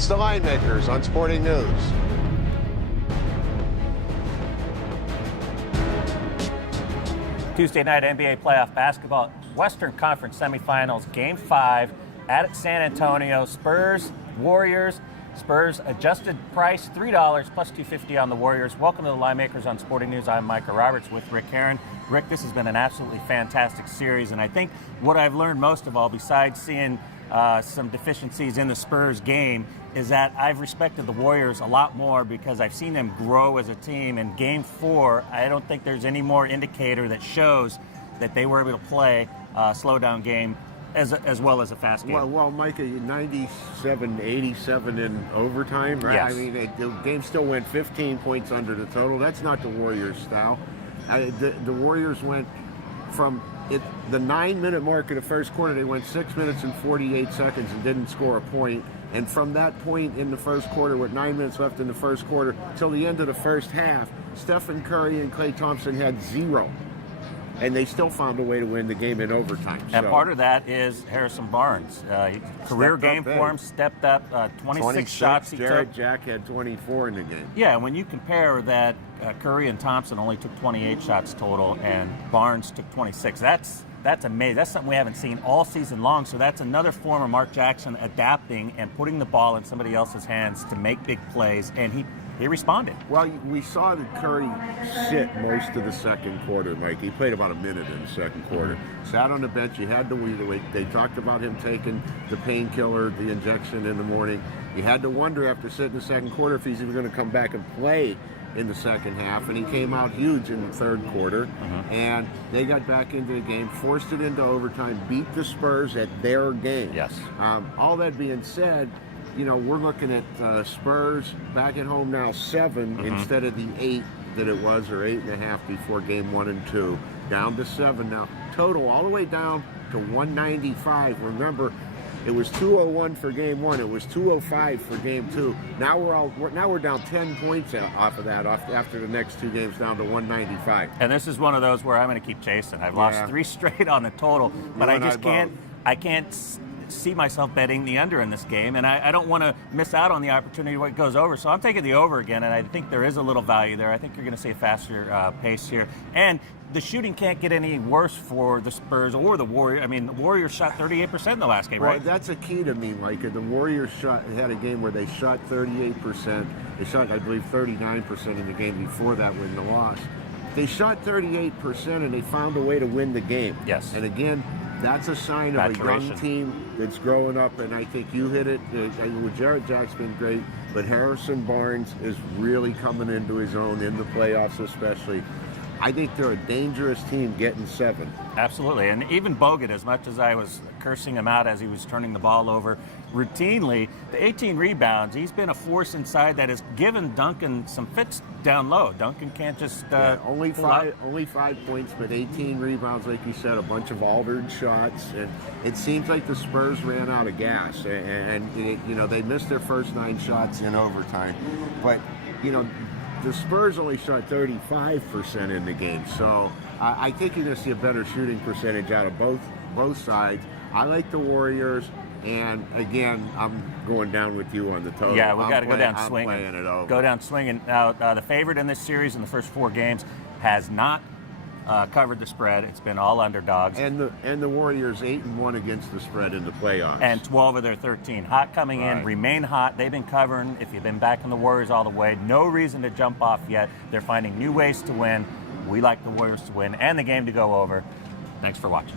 It's the Linemakers on Sporting News. Tuesday night NBA playoff basketball, Western Conference semifinals, Game 5 at San Antonio. Spurs, Warriors. Spurs adjusted price $3 plus $2.50 on the Warriors. Welcome to the Linemakers on Sporting News. I'm Micah Roberts with Rick Herron. Rick, this has been an absolutely fantastic series, and I think what I've learned most of all, besides seeing some deficiencies in the Spurs game, is that I've respected the Warriors a lot more because I've seen them grow as a team. In Game 4, I don't think there's any more indicator that shows that they were able to play a slow-down game as well as a fast game. Well, Micah, 97-87 in overtime, right? Yes. I mean, the game still went 15 points under the total. That's not the Warriors' style. The Warriors went from the 9-minute mark of the first quarter, they went 6 minutes and 48 seconds and didn't score a point. And from that point in the first quarter, with 9 minutes left in the first quarter, till the end of the first half, Stephen Curry and Klay Thompson had 0. And they still found a way to win the game in overtime. And part of that is Harrison Barnes. Career game for him, stepped up, 26 shots he took. Jack had 24 in the game. Yeah, when you compare that, Curry and Thompson only took 28 shots total, and Barnes took 26. That's amazing. That's something we haven't seen all season long. So that's another form of Mark Jackson adapting and putting the ball in somebody else's hands to make big plays, and he responded. Well, we saw that Curry sit most of the second quarter, Mike. He played about a minute in the second quarter. Sat on the bench. He had to wait. They talked about him taking the painkiller, the injection in the morning. You had to wonder after sitting the second quarter if he's even going to come back and play in the second half, and he came out huge in the third quarter, and they got back into the game, forced it into overtime, beat the Spurs at their game. Yes. All that being said, you know, we're looking at Spurs back at home now 7 instead of the 8 that it was, or 8.5 before game 1 and 2, down to 7 now. Total all the way down to 195. Remember, it was 201 for game 1. It was 205 for game 2. Now we're down 10 points off of that after the next 2 games, down to 195. And this is one of those where I'm going to keep chasing. I've lost 3 straight on the total, but I just can't. I can't see myself betting the under in this game, and I don't want to miss out on the opportunity when it goes over. So I'm taking the over again, and I think there is a little value there. I think you're going to see a faster pace here. And the shooting can't get any worse for the Spurs or the Warriors. I mean, the Warriors shot 38% in the last game, right? Well, that's a key to me, Micah. The Warriors had a game where they shot 38%. They shot, I believe, 39% in the game before that when the loss. They shot 38%, and they found a way to win the game. Yes. And again, that's a sign of a young team that's growing up, and I think you hit it. Jared Jack's been great, but Harrison Barnes is really coming into his own in the playoffs especially. I think they're a dangerous team getting 7. Absolutely, and even Bogut, as much as I was cursing him out as he was turning the ball over routinely, the 18 rebounds, he's been a force inside that has given Duncan some fits down low. Duncan can't just only 5 points, but 18 rebounds, like you said, a bunch of altered shots, and it seems like the Spurs ran out of gas, and you know, they missed their first 9 shots in overtime, but you know, the Spurs only shot 35% in the game, so I think you're going to see a better shooting percentage out of both sides. I like the Warriors, and again, I'm going down with you on the total. Yeah, we got to go down swinging. I'm playing it over. Go down swinging. Now, the favorite in this series in the first 4 games has not covered the spread. It's been all underdogs. And the Warriors 8-1 against the spread in the playoffs. And 12 of their 13. Hot coming in, remain hot. They've been covering. If you've been backing the Warriors all the way, no reason to jump off yet. They're finding new ways to win. We like the Warriors to win and the game to go over. Thanks for watching.